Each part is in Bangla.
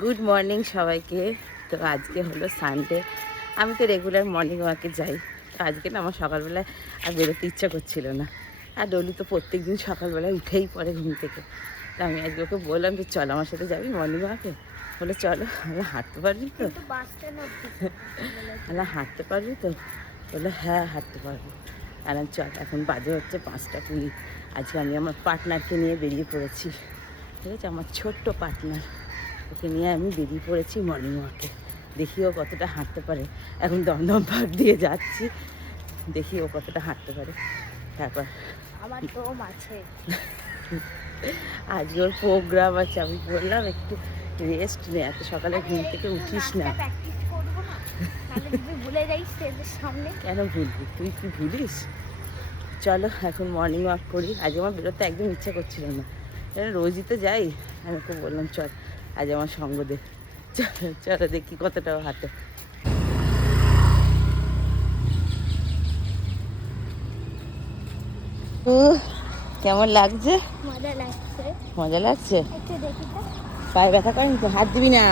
গুড মর্নিং সবাইকে। তো আজকে হলো সানডে। আমি তো রেগুলার মর্নিং ওয়াকে যাই। তো আজকে না আমার সকালবেলায় আর বেরোতে ইচ্ছা করছিল না। আর ডলি তো প্রত্যেক দিন সকালবেলায় উঠেই পড়ে ঘুম থেকে। তো আমি আজকে ওকে বললাম যে চল আমার সাথে যাবি মর্নিং ওয়াকে। বলে চলো। আমরা হাঁটতে পারবি তো? আমরা হাঁটতে পারবি তো? বললো হ্যাঁ হাঁটতে পারবো। আর চল, এখন বাজে হচ্ছে 5:20। আজকে আমি আমার পার্টনারকে নিয়ে বেরিয়ে পড়েছি। ঠিক আছে, আমার ছোট্ট পার্টনার, ওকে নিয়ে আমি বেরিয়ে পড়েছি মর্নিং ওয়াকে। দেখি ও কতটা হাঁটতে পারে। এখন দমদম পার্ক দিয়ে যাচ্ছি, দেখি ও কতটা হাঁটতে পারে। তারপর আমার দম আছে। আজ ওর প্রোগ্রাম আছে, আমি বললাম একটু রেস্ট নে, এত সকালে ঘুম থেকে উঠিস না। ভুলে যাই স্টেজের সামনে। কেন ভুলবি? তুই কি ভুলিস? চলো এখন মর্নিং ওয়াক করি। আজ আমার বেরোতে একদম ইচ্ছা করছিল না, রোজই তো যাই। আমি ওকে বললাম চল আজ আমার সঙ্গ দে। চলো চলো দেখি কতটাও হাঁটে। কেমন লাগছে? মজা লাগছে। মজা লাগছে? একটু দেখি তো। পায়ে ব্যথা করেনি তো? হাত দিবি না,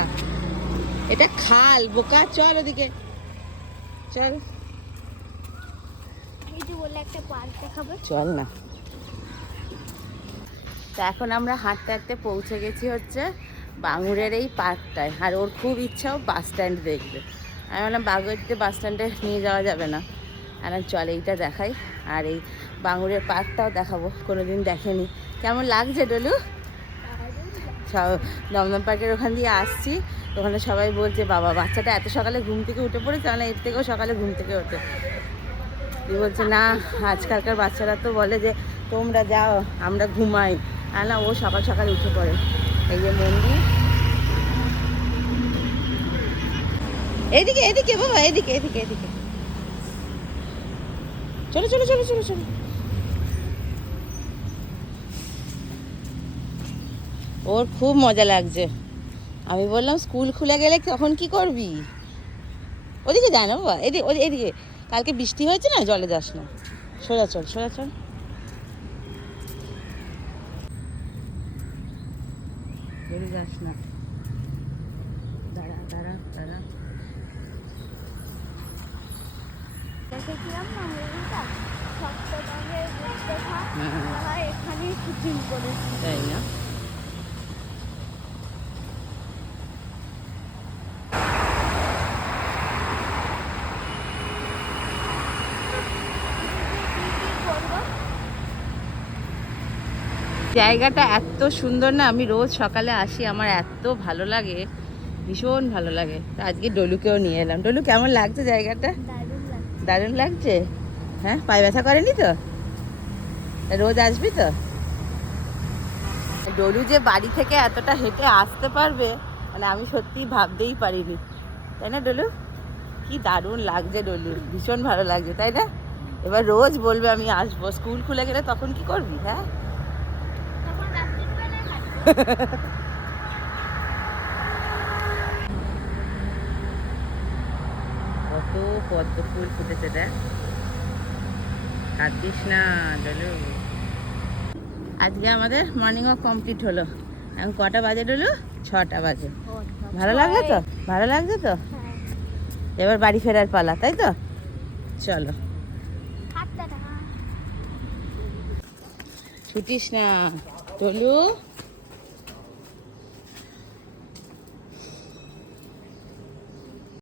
এটা খাল বোকা। চল ওদিকে চল। এই যে বললে একটা পার্ক দেখাবে, চল না। তো এখন আমরা হাঁটতে হাঁটতে পৌঁছে গেছি হচ্ছে বাঙুরের এই পার্কটায়। আর ওর খুব ইচ্ছাও বাস স্ট্যান্ড দেখবে। আমি বললাম বাগুড়িতে বাস স্ট্যান্ডে নিয়ে যাওয়া যাবে না, আর চল এইটা দেখাই। আর এই বাঙুরের পার্কটাও দেখাবো, কোনোদিন দেখেনি। কেমন লাগছে ডলু? সব দমদম পার্কের ওখান দিয়ে আসছি, ওখানে সবাই বলছে বাবা বাচ্চাটা এত সকালে ঘুম থেকে উঠে পড়েছে, মানে এর থেকেও সকালে ঘুম থেকে ওঠে। তুই বলছে না, আজকালকার বাচ্চারা তো বলে যে তোমরা যাও আমরা ঘুমাই। আর না, ও সকাল সকাল উঠে পড়ে। এই যে মন্দির, এদিকে এদিকে বাবা, এদিকে এদিকে এদিকে। চলো চলো চলো চলো চলো। ওর খুব মজা লাগছে। আমি বললাম স্কুল খুলে গেলে তখন কি করবি? ওদিকে যায় না বাবা, এদিকে এদিকে। কালকে বৃষ্টি হয়েছে না, জলে যাস না। সোজা চল সোজা চল। জলে যাস না, দাঁড়া দাঁড়া দাঁড়া। দেখেছিলাম না মুভিটা, সপ্তমের দেখা এখানে শুটিং করেছি। তাই না? জায়গাটা এত সুন্দর না, আমি রোজ সকালে আসি, আমার এত ভালো লাগে, ভীষণ ভালো লাগে। তো আজকে ডলুকেও নিয়ে এলাম। ডলু কেমন লাগছে জায়গাটা? দারুণ লাগছে। দারুণ লাগছে। হ্যাঁ, পায়ে ব্যথা করেনি তো? রোজ আসবি তো? ডলু যে বাড়ি থেকে এতটা হেঁটে আসতে পারবে, মানে আমি সত্যি ভাবতেই পারিনি। তাই না ডলু? কি দারুণ লাগছে ডলু, ভীষণ ভালো লাগছে, তাই না? এবার রোজ বলবে আমি আসবো। স্কুল খুলে গেলে তখন কি করবি? হ্যাঁ, তখন রাত্রির বেলায় হাঁটবো। কত পদ্ম ফুল ফুটেছে দেখ। কাঁদিস না ডলু। আজকে আমাদের মর্নিং ওয়াক কমপ্লিট হলো। এখন কটা বাজে ডলু? 6টা বাজে। ভালো লাগছে তো? ভালো লাগছে তো? এবার বাড়ি ফেরার পালা, তাই তো? চলো। ছুটিস না ডলু।